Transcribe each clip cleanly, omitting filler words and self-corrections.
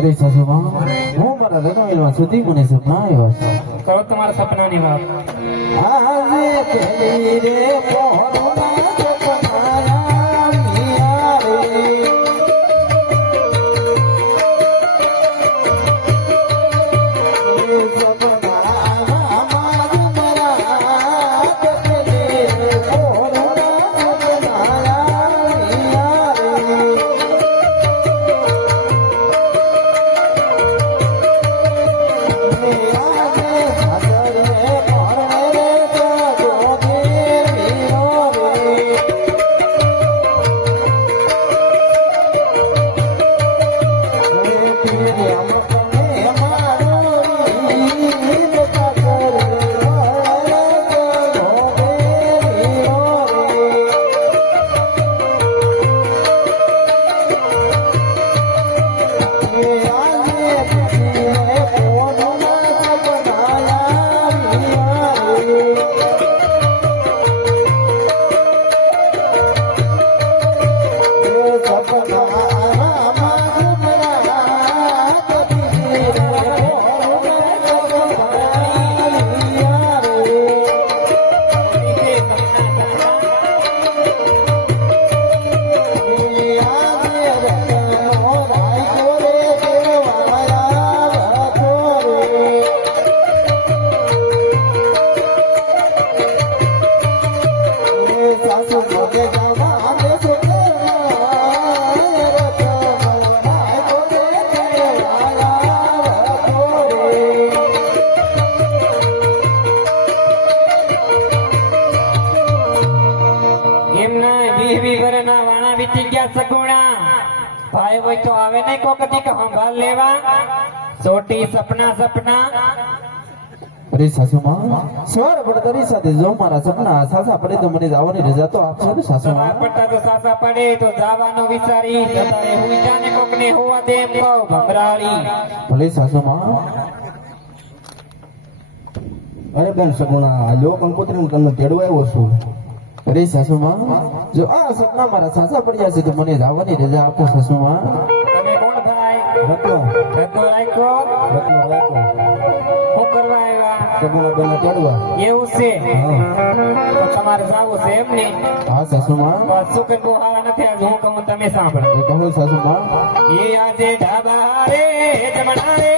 અરે સાસુમાં હું મારા લગ્નમાં સુધી મને સપના આવ્યા છે. કહો તમારા સપનાની વાત. આજે પેલી રે પોરના સપના આવ્યા રે. ભાઈ હોય તો આવે નહીં કો કદી કે સંભાળ લેવા સોટી સપના સપના. અરે સાસુમાં સવાર પડતાની સાથે જો મારા સપના સાસા પડે તો મને જવાની રજા તો આપશો ને સાસુમાં? પડતા તો સાસા પડે તો જવાનો વિચારી જતારે હું જાને કોકને હોવા દે એમ કહું ભમરાળી. ભલે સાસુમાં. અરે બેન સગુણા લો કંકોત્રી તમને તેડવા આવ્યો છું. અરે સાસુમાં જો આ સપના મારા સાસા પડ્યા છે તો મને જવાની રજા આપો સાસુમાં. તમે કોણ ભાઈ? રત્નો રત્નો રાખ્યો? રત્નો રાખ્યો શું કરવા આવ્યા? સગુણા બેન તેડવા. એવું છે હા તો તમારે જાવું છે એમ ને? હા સાસુમાં. બસ શું કઈ બહુ હારા નથી આજે હું કહું તમે સાંભળો. એ કહો સાસુમાં. એ આજે ઢાબા રે જમણા રે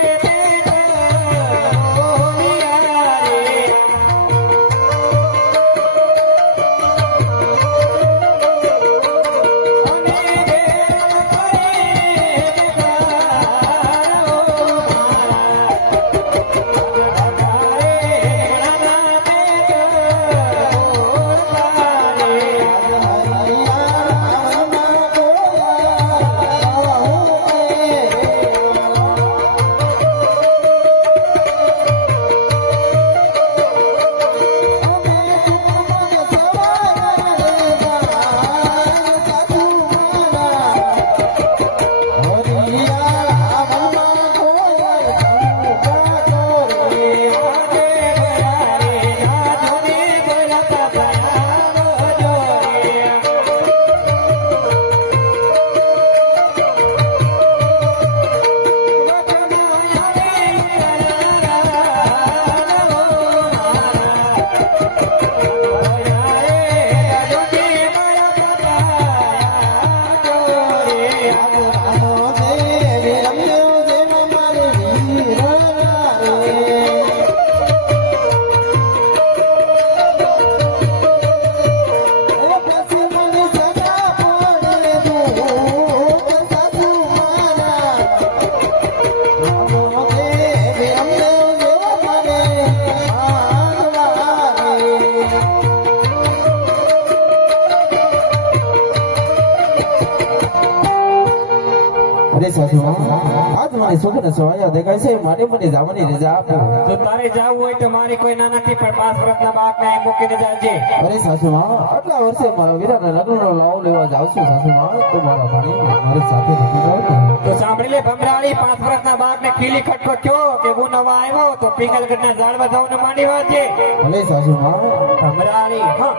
આજ મારી છોકરીને સોળિયા દેખાય છે માટે મને જવાની રજા આપો. જો તારે જાવું હોય તો મારી કોઈ ના નથી પણ 5 વર્ષના બાળકને મૂકીને જાજે. અરે સાસુમાં આટલા વર્ષે મારા વીરાના લગ્નનો લાવો લેવા જાવ છું સાસુમાં તો મારા ભાણી મારી સાથે નથી જાવ તો સાંભળી લે ભમરાળી 5 વર્ષના બાળકને ખીલી ખટકો થયો કે હું નવા આવ્યો તો પિંગલગઢના ઝાડવા જવાનું માંડી વાંચે. ભલે સાસુમાં. ભમરાળી હા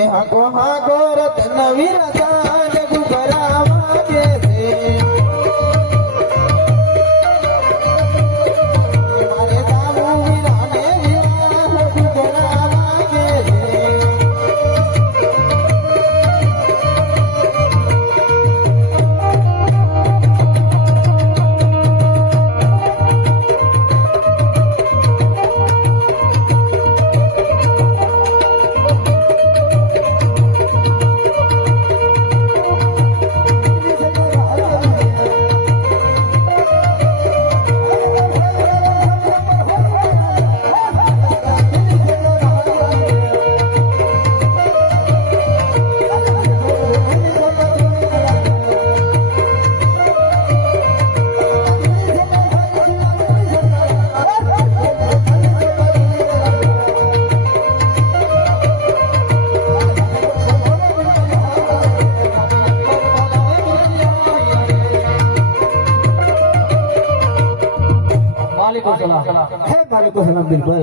એ હાકો રતન વીરા જાન ગુગરા વાગે છે. है मालिक को सलाम बिरबल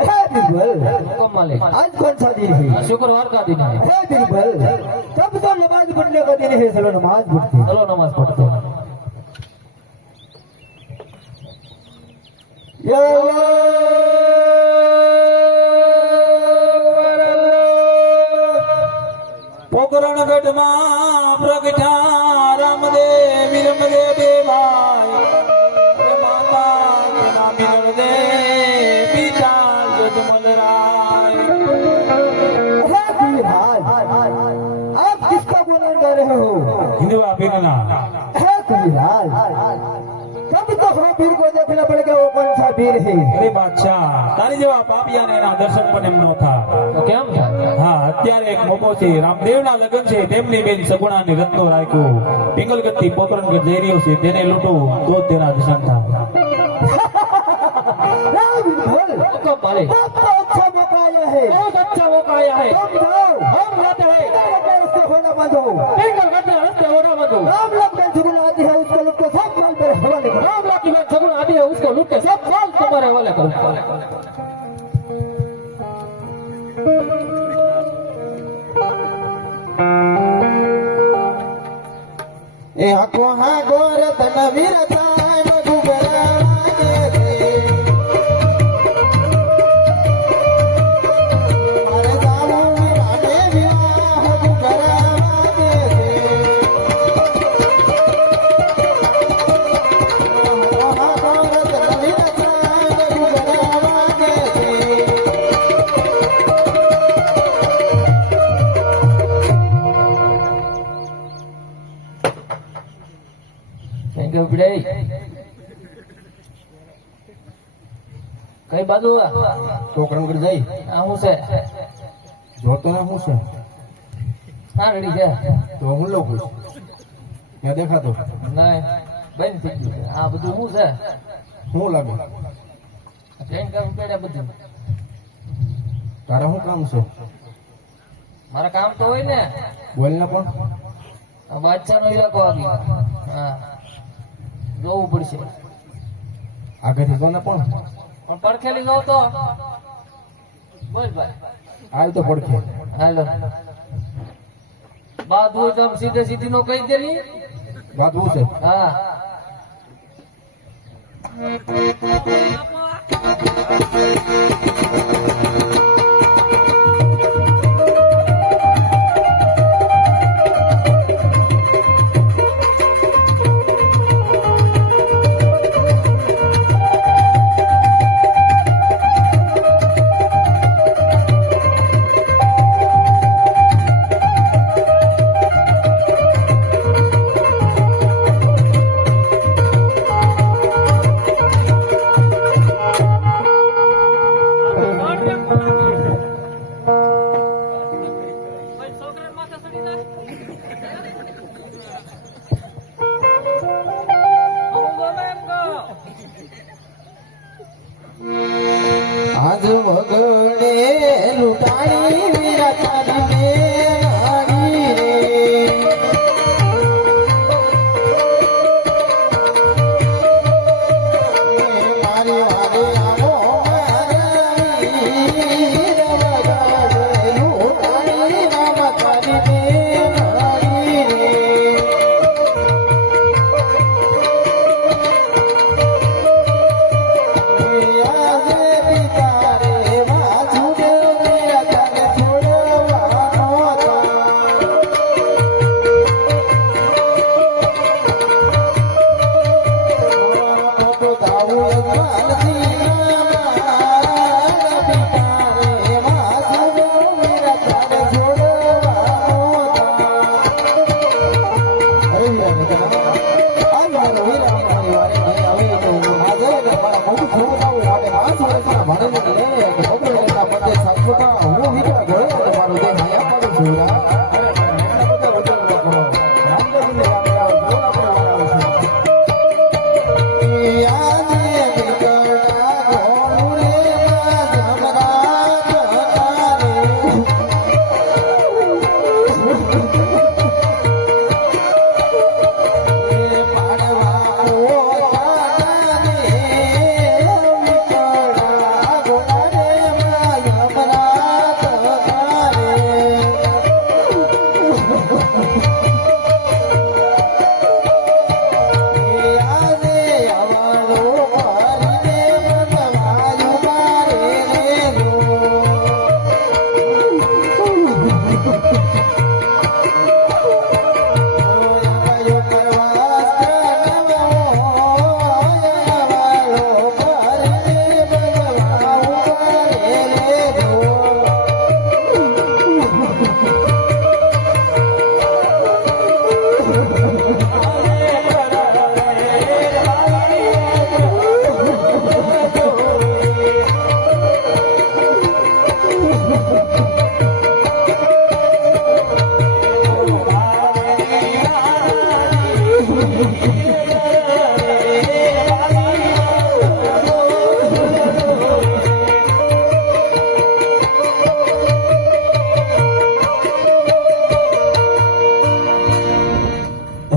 है बिरबल हुक्म मालिक आज कौन सा दिन है शुक्रवार का दिन है है बिरबल कब तो नमाज पढ़ने का दिन है चलो नमाज पढ़ते चलो नमाज पढ़ते हैं या પોકરણગઢમાં પ્રગટા રામદેવ વિરમદેવ દેવાય અરે માતા ના મિલન દે પિતા જગમલરાય है कबीरलाल आप किसका गुणगान गा रहे हो હિન્દવા પીરના है कबीरलाल कब तक हम वीर को देखना पड़ेगा वो कौन सा वीर है અરે બાદશાહ તારી જેવા પાપિયાને એના દર્શન પણ એમ ન થાય તો કેમ થાય હા અત્યારે એક મોકો છે રામદેવના લગ્ન છે તેમની બેન સગુણાની રત્નો રાખ્યો પિંગલગઢથી પોકરણગઢ જઈ રહ્યો છે તેને લૂંટો તો જ તેના દર્શન થાય बिरबल हुक्म मालिक बहुत अच्छा मौका आया है बहुत अच्छा मौका आया है तुम जाओ हम जाते हैं अपने रास्ते खोना बांधो पिंगलगढ़ में रास्ते होना बंद हो राम लक्ष्मण सगुन आदि है उसको लोग को सब माल मेरे हवाले करो राम लाल की बात सगुन आदि है उसको लूट के सब माल तुम्हारे हवाले करो એ હાકો હા ગોર તન વીર થાય મધુબરા વાગે મારે જાવું રામે વિવાહ મધુબરા વાગે હાકો હા ગોર તન વીર થાય મધુબરા વાગે થેન્ક યુ બિડાઈ કઈ બાજુ પોકરણગઢ જઈ આ હું છે જોતો ને હું છે હા રેડી છે તો હું લોકો ત્યાં દેખાતો ના બંધ થઈ ગયું છે. આ બધું શું છે હું લાગે ટ્રેન કામ પેડા બધું તારે શું કામ છે મારા કામ તો હોય ને બોલ ને પણ આ બાદશાહનો ઇલાકો આવી હા જોવું પડશે આગળથી જો ને પણ પણ તડખેલી જાવ તો બોલ ભાઈ આવ તો પડખે હાલો બાદ હોય તો આમ સીધે સીધી નો કહી દેલી વાત હું છે હા આજ વગડે લૂંટાણી વીરા તારી મેળાડી રે મારી વારે આવો મારા વીર વગડે લૂંટાણી રામ તારી મેળાડી રે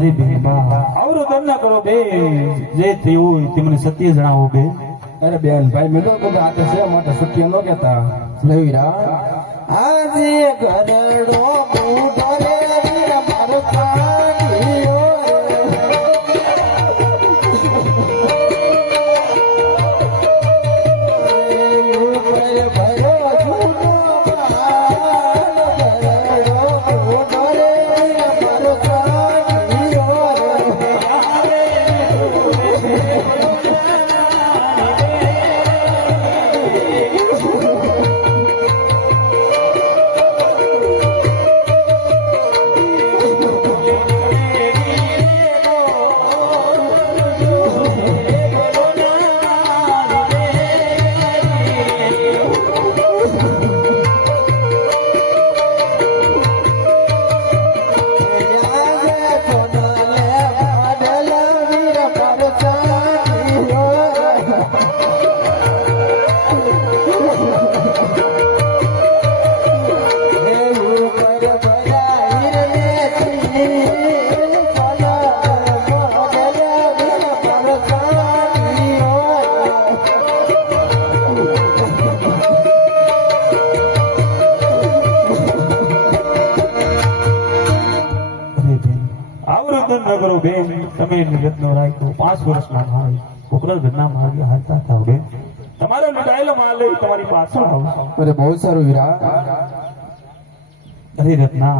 અરે બેન બા અવરોધન ના કરો બે જે થયું હોય તે મને સત્ય જણાવો બે અરે બેન ભાઈ મેં તો આ તો છે મોટા સત્ય ન કહેતા લવીરા આજે ઘરડો બુડો રે વીર મારો કાઢ્યો કરો બેન તમે નિરત્નો રાખ્યો 5 વર્ષના ભાઈ કોકરા ઘરના માર્ગે હાલતા થાવ બેન તમારો લડાયેલો માલ લઈ તમારી પાછળ આવશે અરે બહુ સારું વીરા અરે રત્ના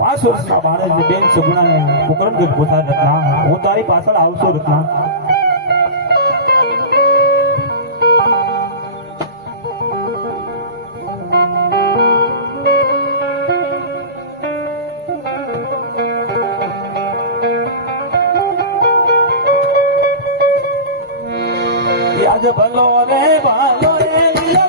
5 વર્ષના બાળક બેન સગુણા કોકરા ઘર પોતા રત્ના હું તારી પાછળ આવશો રત્ના આજ ભલો રે ભાલો રે લીલો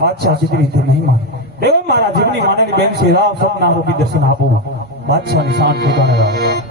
બાદશાહ જીતની તે નહીં માને દેવ મારા જીવની માનેલી બેન છે રાવ સપના રૂપી દર્શન આપો બાદશાહની શાન ઠેકાણે રાવ